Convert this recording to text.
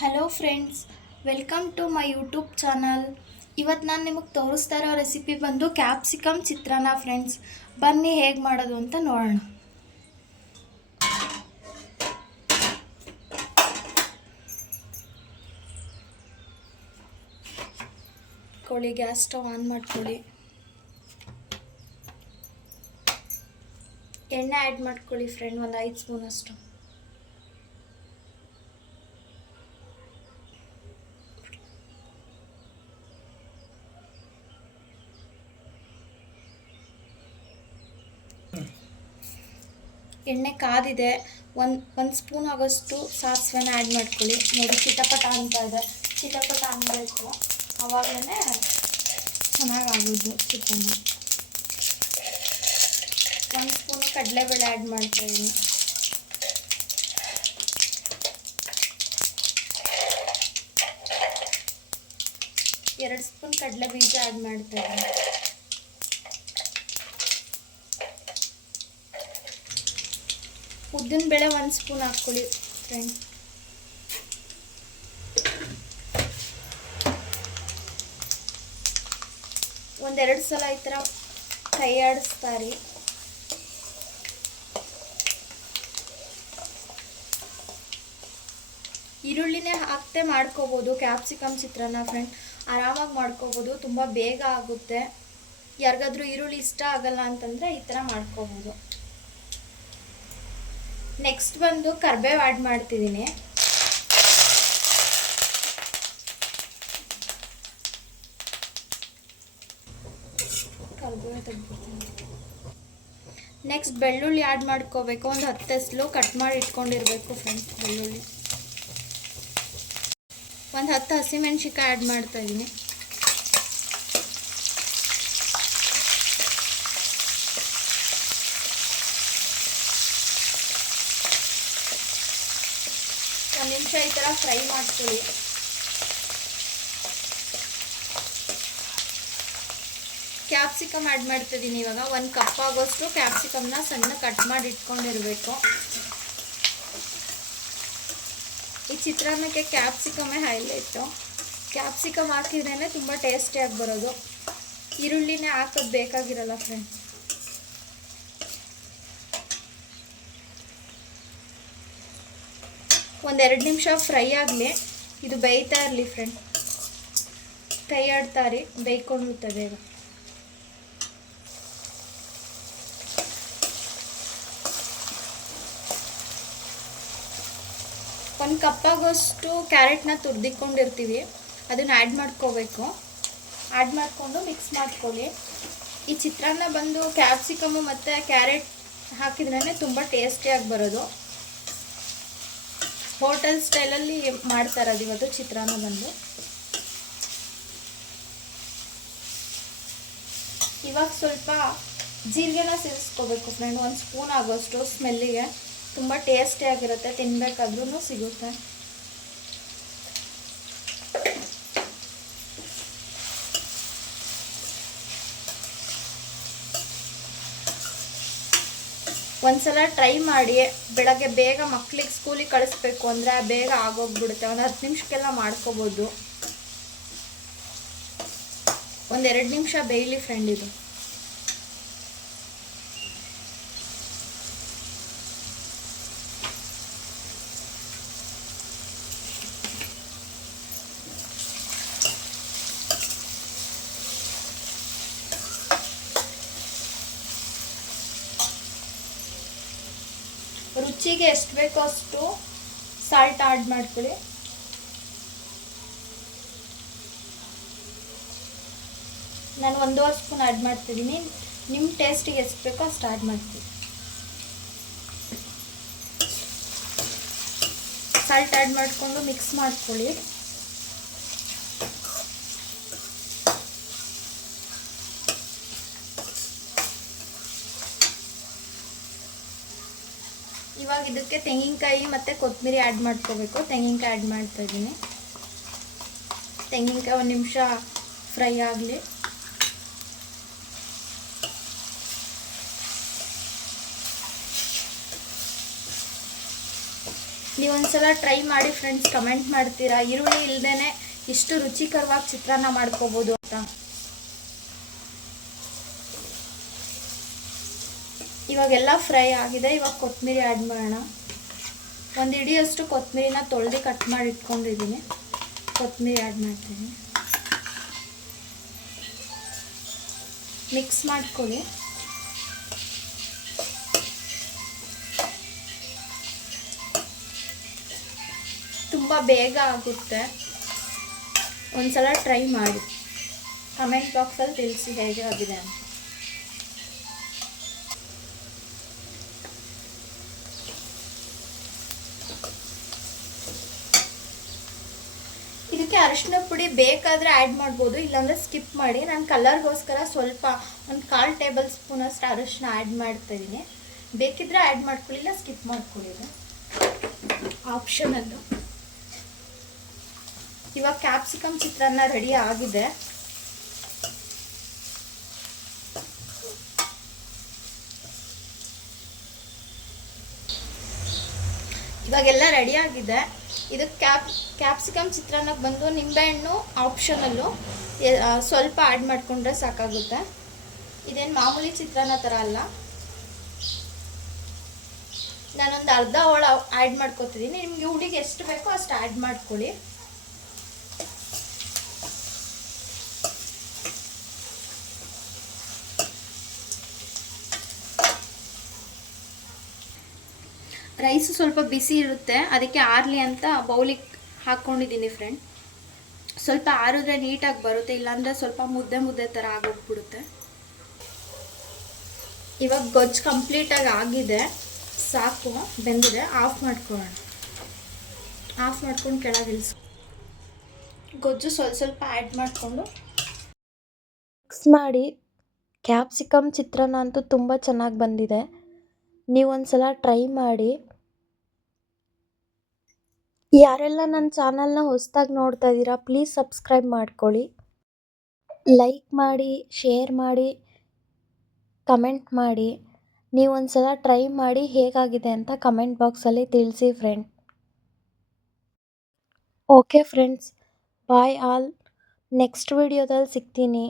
Hello friends welcome to my YouTube channel ಇವತ್ತು ನಾನು ನಿಮಗೆ ತೋರಿಸ್ತಾ ಇರೋ ರೆಸಿಪಿ ಬಂದು ಕ್ಯಾಪ್ಸಿಕಮ್ ಚಿತ್ರಾನ್ನ ಫ್ರೆಂಡ್ಸ್ ಬನ್ನಿ ಹೇಗೆ ಮಾಡೋದು ಅಂತ ನೋಡೋಣ. ಕೊಳ್ಳಿ ಗ್ಯಾಸ್ ಸ್ಟವ್ ಆನ್ ಮಾಡ್ಕೊಳ್ಳಿ. ಎಣ್ಣೆ ಆ್ಯಡ್ ಮಾಡ್ಕೊಳ್ಳಿ ಫ್ರೆಂಡ್ ಒಂದು ಐದು ಸ್ಪೂನ್ ಅಷ್ಟು. ಎಣ್ಣೆ ಕಾದಿದೆ, ಒಂದು ಒಂದು ಸ್ಪೂನ್ ಆಗೋಷ್ಟು ಸಾಸಿವೆನ ಆ್ಯಡ್ ಮಾಡ್ಕೊಳ್ಳಿ. ನೋಡಿ, ಚಿಟಪಟ ಅಂತ ಇದೆ. ಚಿಟಪಟ ಅನ್ನಬೇಕು ಆವಾಗಲೇ ಚೆನ್ನಾಗಿ ಆಗೋದು ಚಿಕನ್ನು ಒಂದು ಸ್ಪೂನ್ ಕಡಲೆಬೇಳೆ ಆ್ಯಡ್ ಮಾಡ್ತಾ ಇದ್ದೀನಿ. ಎರಡು ಸ್ಪೂನ್ ಕಡಲೆ ಬೀಜ ಆ್ಯಡ್ ಮಾಡ್ತಾ ಉದ್ದಿನ ಬೇಳೆ ಒಂದು ಸ್ಪೂನ್ ಹಾಕ್ಕೊಳ್ಳಿ ಫ್ರೆಂಡ್ ಒಂದೆರಡು ಸಲ ಈ ಥರ ಕೈ ಆಡಿಸ್ತಾರೆ ಈರುಳ್ಳಿನೇ ಹಾಕ್ತೆ ಮಾಡ್ಕೋಬೋದು ಕ್ಯಾಪ್ಸಿಕಮ್ ಚಿತ್ರಾನ್ನ ಫ್ರೆಂಡ್ ಆರಾಮಾಗಿ ಮಾಡ್ಕೋಬೋದು, ತುಂಬ ಬೇಗ ಆಗುತ್ತೆ. ಯಾರಿಗಾದರೂ ಈರುಳ್ಳಿ ಇಷ್ಟ ಆಗಲ್ಲ ಅಂತಂದರೆ ಈ ಥರ ಮಾಡ್ಕೋಬೋದು. ನೆಕ್ಸ್ಟ್ ಬಂದು ಕರ್ಬೇವು ಆ್ಯಡ್ ಮಾಡ್ತಿದ್ದೀನಿ. ನೆಕ್ಸ್ಟ್ ಬೆಳ್ಳುಳ್ಳಿ ಆ್ಯಡ್ ಮಾಡ್ಕೋಬೇಕು. ಒಂದು ಹತ್ತು ಹೆಸ್ಲು ಕಟ್ ಮಾಡಿ ಇಟ್ಕೊಂಡಿರ್ಬೇಕು ಫ್ರೆಂಡ್ಸ್ ಬೆಳ್ಳುಳ್ಳಿ. ಒಂದು ಹತ್ತು ಹಸಿಮೆಣ್ಸಿಕಾಯಿ ಆ್ಯಡ್ ಮಾಡ್ತಾ ನಿಮಿಷ ಈ ಥರ ಫ್ರೈ ಮಾಡ್ಕೊಳ್ಳಿ. ಕ್ಯಾಪ್ಸಿಕಮ್ ಆ್ಯಡ್ ಮಾಡ್ತಿದ್ದೀನಿ ಇವಾಗ. ಒಂದು ಕಪ್ ಆಗೋಷ್ಟು ಕ್ಯಾಪ್ಸಿಕಮ್ನ ಸಣ್ಣ ಕಟ್ ಮಾಡಿ ಇಟ್ಕೊಂಡಿರಬೇಕು. ಈ ಚಿತ್ರಾನ್ನಕ್ಕೆ ಕ್ಯಾಪ್ಸಿಕಮೇ ಹೈಲೈಟು. ಕ್ಯಾಪ್ಸಿಕಮ್ ಹಾಕಿದ್ರೇ ತುಂಬ ಟೇಸ್ಟಿಯಾಗಿ ಬರೋದು. ಈರುಳ್ಳಿನೇ ಹಾಕೋದು ಬೇಕಾಗಿರಲ್ಲ ಫ್ರೆಂಡ್ ಒಂದೆರಡು ನಿಮಿಷ ಫ್ರೈ ಆಗಲಿ ಇದು ಬೇಯ್ತಾ ಇರಲಿ ಫ್ರೆಂಡ್ ಕೈ ಬೇಯ್ಕೊಂಡು ಬೇಯ್ಕೊಂಡಿರುತ್ತೆ ಬೇಗ. ಒಂದು ಕಪ್ಪಾಗೋಷ್ಟು ಕ್ಯಾರೆಟ್ನ ತುರ್ದಿಕ್ಕೊಂಡಿರ್ತೀವಿ. ಅದನ್ನು ಆ್ಯಡ್ ಮಾಡ್ಕೋಬೇಕು. ಆ್ಯಡ್ ಮಾಡಿಕೊಂಡು ಮಿಕ್ಸ್ ಮಾಡ್ಕೊಳ್ಳಿ. ಈ ಚಿತ್ರಾನ್ನ ಬಂದು ಕ್ಯಾಪ್ಸಿಕಮು ಮತ್ತು ಕ್ಯಾರೆಟ್ ಹಾಕಿದ್ರೇ ತುಂಬ ಟೇಸ್ಟಿಯಾಗಿ ಬರೋದು. ಹೋಟೆಲ್ ಸ್ಟೈಲಲ್ಲಿ ಮಾಡ್ತಾರೆ ಅದು ಇವತ್ತು ಚಿತ್ರಾನ್ನ ಬಂದು. ಇವಾಗ ಸ್ವಲ್ಪ ಜೀರಿಗೆನ ಸೇರಿಸ್ಕೋಬೇಕು ಫ್ರೆಂಡ್ ಒಂದು ಸ್ಪೂನ್ ಆಗೋಷ್ಟು ಸ್ಮೆಲ್ಲಿಗೆ ತುಂಬ ಟೇಸ್ಟಿಯಾಗಿರುತ್ತೆ ತಿನ್ಬೇಕಾದ್ರೂ ಸಿಗುತ್ತೆ. ಒಂದ್ಸಲ ಟ್ರೈ ಮಾಡಿ, ಬೆಳಗ್ಗೆ ಬೇಗ ಮಕ್ಳಿಗೆ ಸ್ಕೂಲಿಗೆ ಕಳಿಸ್ಬೇಕು ಅಂದರೆ ಬೇಗ ಆಗೋಗ್ಬಿಡುತ್ತೆ. ಒಂದು ಹತ್ತು ನಿಮಿಷಕ್ಕೆಲ್ಲ ಮಾಡ್ಕೋಬೋದು. ಒಂದೆರಡು ನಿಮಿಷ ಬೇಯಲಿ ಫ್ರೆಂಡ್ ಇದು. ರುಚಿಗೆ ಎಷ್ಟು ಬೇಕೋ ಅಷ್ಟು ಸಾಲ್ಟ್ ಆ್ಯಡ್ ಮಾಡ್ಕೊಳ್ಳಿ. ನಾನು ಒಂದೂವರೆ ಸ್ಪೂನ್ ಆ್ಯಡ್ ಮಾಡ್ತಿದ್ದೀನಿ. ನಿಮ್ಮ ಟೇಸ್ಟಿಗೆ ಎಷ್ಟು ಬೇಕೋ ಅಷ್ಟು ಆ್ಯಡ್ ಮಾಡ್ತೀನಿ ಸಾಲ್ಟ್ ಆ್ಯಡ್ ಮಾಡಿಕೊಂಡು ಮಿಕ್ಸ್ ಮಾಡ್ಕೊಳ್ಳಿ. ಇದಕ್ಕೆ ತೆಂಗಿನಕಾಯಿ ಮತ್ತು ಕೊತ್ತಂಬರಿ ಆ್ಯಡ್ ಮಾಡ್ಕೋಬೇಕು. ತೆಂಗಿನಕಾಯಿ ಆ್ಯಡ್ ಮಾಡ್ತಾ ಇದ್ದೀನಿ. ತೆಂಗಿನಕಾಯಿ ಒಂದು ನಿಮಿಷ ಫ್ರೈ ಆಗಲಿ. ನೀವೊಂದ್ಸಲ ಟ್ರೈ ಮಾಡಿ ಫ್ರೆಂಡ್ಸ್ ಕಮೆಂಟ್ ಮಾಡ್ತೀರಾ? ಈರುಳ್ಳಿ ಇಲ್ಲದೇ ಇಷ್ಟು ರುಚಿಕರವಾಗಿ ಚಿತ್ರಾನ್ನ ಮಾಡ್ಕೋಬೋದು ಅಂತ. ಇವಾಗೆಲ್ಲ ಫ್ರೈ ಆಗಿದೆ, ಇವಾಗ ಕೊತ್ತಂಬರಿ ಆ್ಯಡ್ ಮಾಡೋಣ. ಒಂದು ಇಡಿಯಷ್ಟು ಕೊತ್ತಂಬರಿನ ತೊಳೆದು ಕಟ್ ಮಾಡಿ ಇಟ್ಕೊಂಡಿದ್ದೀನಿ. ಕೊತ್ತಂಬರಿ ಆ್ಯಡ್ ಮಾಡ್ತೀನಿ. ಮಿಕ್ಸ್ ಮಾಡ್ಕೊಳ್ಳಿ. ತುಂಬ ಬೇಗ ಆಗುತ್ತೆ. ಒಂದು ಸಲ ಟ್ರೈ ಮಾಡಿ ಕಮೆಂಟ್ ಬಾಕ್ಸಲ್ಲಿ ತಿಳಿಸಿ ಹೇಗೆ ಆಗಿದೆ ಅಂತ. ಇದಕ್ಕೆ ಅರಿಶಿನ ಪುಡಿ ಬೇಕಾದರೆ ಆ್ಯಡ್ ಮಾಡ್ಬೋದು, ಇಲ್ಲಾಂದರೆ ಸ್ಕಿಪ್ ಮಾಡಿ. ನಾನು ಕಲರ್ಗೋಸ್ಕರ ಸ್ವಲ್ಪ ಒಂದು ಕಾಲು ಟೇಬಲ್ ಸ್ಪೂನ್ ಅಷ್ಟು ಅರಿಶಿನ ಆ್ಯಡ್ ಮಾಡ್ತಾಯಿದ್ದೀನಿ ಬೇಕಿದ್ರೆ ಆ್ಯಡ್ ಮಾಡ್ಕೊಳ್ಳಿ, ಇಲ್ಲ ಸ್ಕಿಪ್ ಮಾಡ್ಕೊಳ್ಳಿ ಆಪ್ಷನಲ್ಲು ಇವಾಗ ಕ್ಯಾಪ್ಸಿಕಮ್ ಚಿತ್ರಾನ್ನ ರೆಡಿ ಆಗಿದೆ. ಇವಾಗೆಲ್ಲ ರೆಡಿ ಆಗಿದೆ. ಇದು ಕ್ಯಾಪ್ ಕ್ಯಾಪ್ಸಿಕಮ್ ಚಿತ್ರಾನ್ನಕ್ಕೆ ಬಂದು ನಿಂಬೆಹಣ್ಣು ಆಪ್ಷನಲ್ಲು ಸ್ವಲ್ಪ ಆ್ಯಡ್ ಮಾಡಿಕೊಂಡ್ರೆ ಸಾಕಾಗುತ್ತೆ. ಇದೇನು ಮಾಮೂಲಿ ಚಿತ್ರಾನ್ನ ಥರ ಅಲ್ಲ. ನಾನೊಂದು ಅರ್ಧ ಹೋಳು ಆ್ಯಡ್ ಮಾಡ್ಕೊತಿದ್ದೀನಿ ನಿಮಗೆ ಹುಳಿಗೆ ಎಷ್ಟು ಬೇಕೋ ಅಷ್ಟು ಆ್ಯಡ್ ಮಾಡ್ಕೊಳ್ಳಿ. ರೈಸು ಸ್ವಲ್ಪ ಬಿಸಿ ಇರುತ್ತೆ. ಅದಕ್ಕೆ ಆರಲಿ ಅಂತ ಬೌಲಿಗೆ ಹಾಕ್ಕೊಂಡಿದ್ದೀನಿ ಫ್ರೆಂಡ್ ಸ್ವಲ್ಪ ಆರಿದ್ರೆ ನೀಟಾಗಿ ಬರುತ್ತೆ, ಇಲ್ಲಾಂದರೆ ಸ್ವಲ್ಪ ಮುದ್ದೆ ಮುದ್ದೆ ಥರ ಆಗೋಗ್ಬಿಡುತ್ತೆ. ಇವಾಗ ಗೊಜ್ಜು ಕಂಪ್ಲೀಟಾಗಿ ಆಗಿದೆ. ಸಾಕು, ಬೆಂದಿದೆ. ಆಫ್ ಮಾಡ್ಕೊಳ್ಳೋಣ. ಆಫ್ ಮಾಡ್ಕೊಂಡು ಕೆಳಗೆ ಇಳಿಸ್. ಗೊಜ್ಜು ಸ್ವಲ್ಪ ಸ್ವಲ್ಪ ಆ್ಯಡ್ ಮಾಡಿಕೊಂಡು. ಮಿಕ್ಸ್ ಮಾಡಿ ಕ್ಯಾಪ್ಸಿಕಮ್ ಚಿತ್ರಾನ್ನ ಅಂತೂ ತುಂಬ ಚೆನ್ನಾಗಿ ಬಂದಿದೆ. ನೀವೊಂದು ಸಲ ಟ್ರೈ ಮಾಡಿ. ಯಾರೆಲ್ಲ ನನ್ನ ಚಾನಲ್ನ ಹೊಸದಾಗಿ ನೋಡ್ತಾ ಇದ್ದೀರಾ ಪ್ಲೀಸ್ ಸಬ್ಸ್ಕ್ರೈಬ್ ಮಾಡ್ಕೊಳ್ಳಿ. ಲೈಕ್ ಮಾಡಿ ಶೇರ್ ಮಾಡಿ ಕಮೆಂಟ್ ಮಾಡಿ. ನೀವೊಂದು ಸಲ ಟ್ರೈ ಮಾಡಿ ಹೇಗಾಗಿದೆ ಅಂತ ಕಮೆಂಟ್ ಬಾಕ್ಸಲ್ಲಿ ತಿಳಿಸಿ friend okay friends bye all next ವಿಡಿಯೋದಲ್ಲಿ ಸಿಗ್ತೀನಿ.